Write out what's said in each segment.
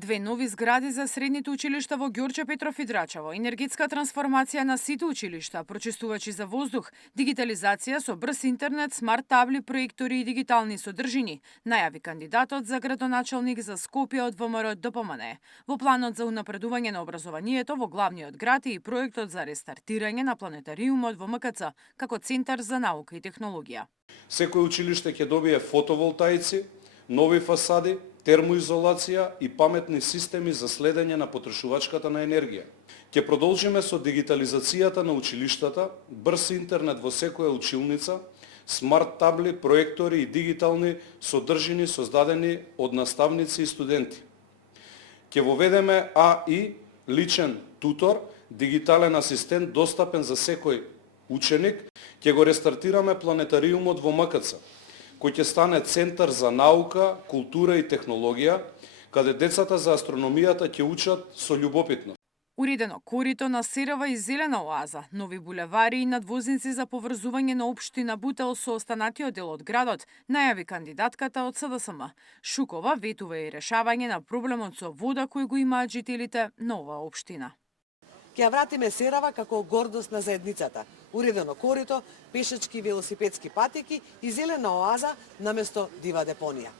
Две нови згради за средните училишта во Ѓорче Петров и Драчево, енергетска трансформација на сите училишта, прочистувачи за воздух, дигитализација со брз интернет, смарт табли, проектори и дигитални содржини, најави кандидатот за градоначалник за Скопје од ВМРО ДПМН. Во планот за унапредување на образованието во главниот град и проектот за рестартирање на планетариумот во МКЦ како центар за наука и технологија. Секој училиште ќе добие фотоволтаици, нови фасади, термоизолација и паметни системи за следење на потрошувачката на енергија. Ќе продолжиме со дигитализацијата на училиштата, брз интернет во секоја училница, смарт табли, проектори и дигитални содржини создадени од наставници и студенти. Ќе воведеме АИ, личен тутор, дигитален асистент достапен за секој ученик. Ќе го рестартираме планетариумот во МКЦ, кој ќе стане центар за наука, култура и технологија, каде децата за астрономијата ќе учат со љубопитност. Уредено корито на Серова и зелена оаза, нови булевари и надвозници за поврзување на општина Бутел со останатиот дел од градот, најави кандидатката од СДСМ. Шукова ветува и решавање на проблемот со вода кој го имаат жителите на оваа општина. Ќе ја вратиме Серава како гордост на заедницата. Уредено корито, пешачки и велосипедски патеки и зелена оаза наместо дива депонија.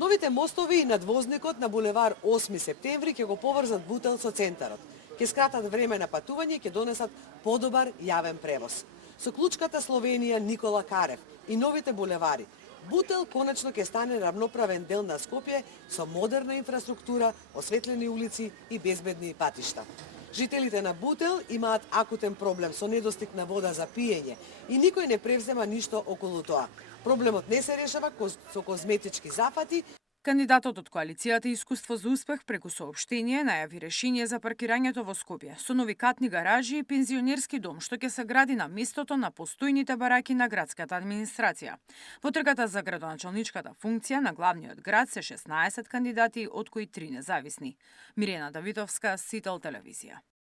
Новите мостови и надвозникот на булевар 8 септември ќе го поврзат Бутел со центарот. Ќе скратат време на патување и ќе донесат подобар јавен превоз. Со клучката Словенија Никола Карев и новите булевари, Бутел конечно ќе стане равноправен дел на Скопје со модерна инфраструктура, осветлени улици и безбедни патишта. Жителите на Бутел имаат акутен проблем со недостиг на вода за пиење и никој не превзема ништо околу тоа. Проблемот не се решава со козметички зафати. Кандидатот од коалицијата Искуство за успех преку соопштение најави решение за паркирањето во Скопје со нови катни гаражи и пензионерски дом што ќе се гради на местото на постојните бараки на градската администрација. Во трката за градоначалничката функција на главниот град се 16 кандидати, од кои 3 независни. Мирена Давидовска, Сител телевизија.